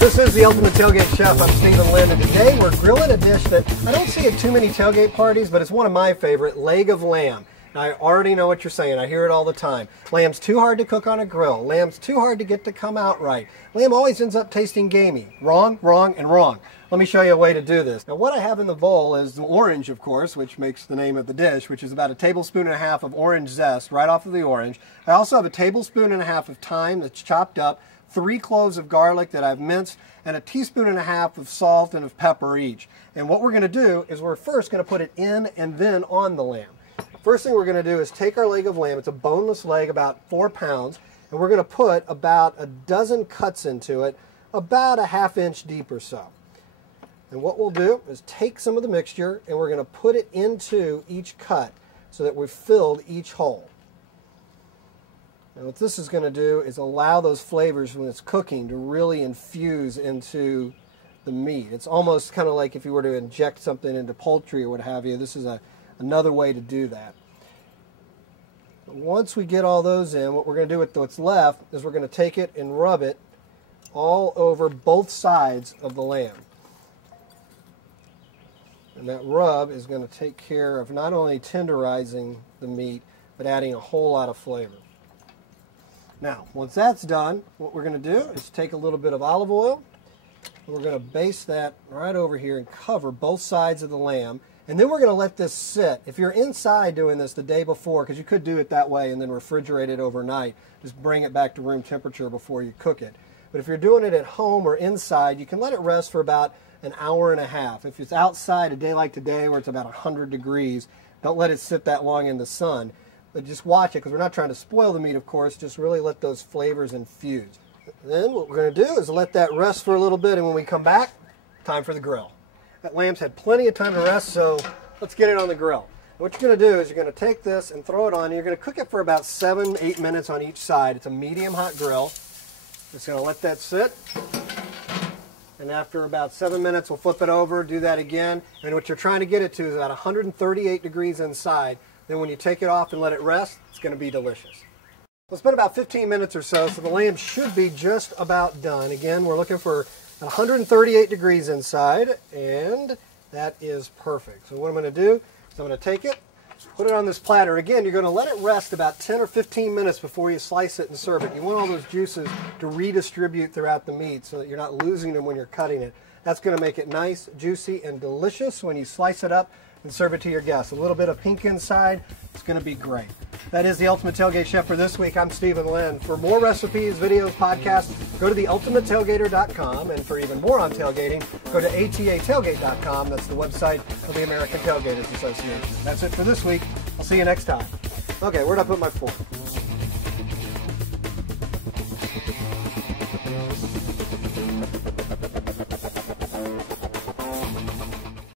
This is the Ultimate Tailgate Chef. I'm Stephen Linn, and today we're grilling a dish that I don't see at too many tailgate parties, but it's one of my favorite, leg of lamb. Now, I already know what you're saying. I hear it all the time. Lamb's too hard to cook on a grill. Lamb's too hard to get to come out right. Lamb always ends up tasting gamey. Wrong, wrong, and wrong. Let me show you a way to do this. Now, what I have in the bowl is the orange, of course, which makes the name of the dish, which is about 1.5 tablespoons of orange zest right off of the orange. I also have 1.5 tablespoons of thyme that's chopped up, 3 cloves of garlic that I've minced, and 1.5 teaspoons of salt and of pepper each. And what we're going to do is we're first going to put it in and then on the lamb. First thing we're going to do is take our leg of lamb. It's a boneless leg, about 4 pounds, and we're going to put about a dozen cuts into it, about 1/2 inch deep or so. And what we'll do is take some of the mixture and we're going to put it into each cut so that we've filled each hole. And what this is going to do is allow those flavors when it's cooking to really infuse into the meat. It's almost kind of like if you were to inject something into poultry or what have you. This is another way to do that. Once we get all those in, what we're going to do with what's left is we're going to take it and rub it all over both sides of the lamb. And that rub is going to take care of not only tenderizing the meat, but adding a whole lot of flavor. Now, once that's done, what we're going to do is take a little bit of olive oil, and we're going to baste that right over here and cover both sides of the lamb. And then we're going to let this sit. If you're inside doing this the day before, because you could do it that way and then refrigerate it overnight, just bring it back to room temperature before you cook it. But if you're doing it at home or inside, you can let it rest for about 1.5 hours. If it's outside a day like today where it's about 100 degrees, don't let it sit that long in the sun. But just watch it, because we're not trying to spoil the meat, of course. Just really let those flavors infuse. Then what we're going to do is let that rest for a little bit, and when we come back, time for the grill. That lamb's had plenty of time to rest, so let's get it on the grill. What you're going to do is you're going to take this and throw it on, and you're going to cook it for about 7-8 minutes on each side. It's a medium hot grill. Just going to let that sit. And after about 7 minutes, we'll flip it over, do that again. And what you're trying to get it to is about 138 degrees inside. Then when you take it off and let it rest, it's going to be delicious. It's been about 15 minutes or so the lamb should be just about done. Again, we're looking for 138 degrees inside, and that is perfect. So what I'm going to do is I'm going to take it, put it on this platter. Again, you're going to let it rest about 10 or 15 minutes before you slice it and serve it. You want all those juices to redistribute throughout the meat so that you're not losing them when you're cutting it. That's going to make it nice, juicy, and delicious when you slice it up and serve it to your guests. A little bit of pink inside, it's going to be great. That is the Ultimate Tailgate Chef for this week. I'm Stephen Linn. For more recipes, videos, podcasts, go to theultimatetailgater.com. And for even more on tailgating, go to atatailgate.com. That's the website of the American Tailgaters Association. That's it for this week. I'll see you next time. Okay, where'd I put my fork?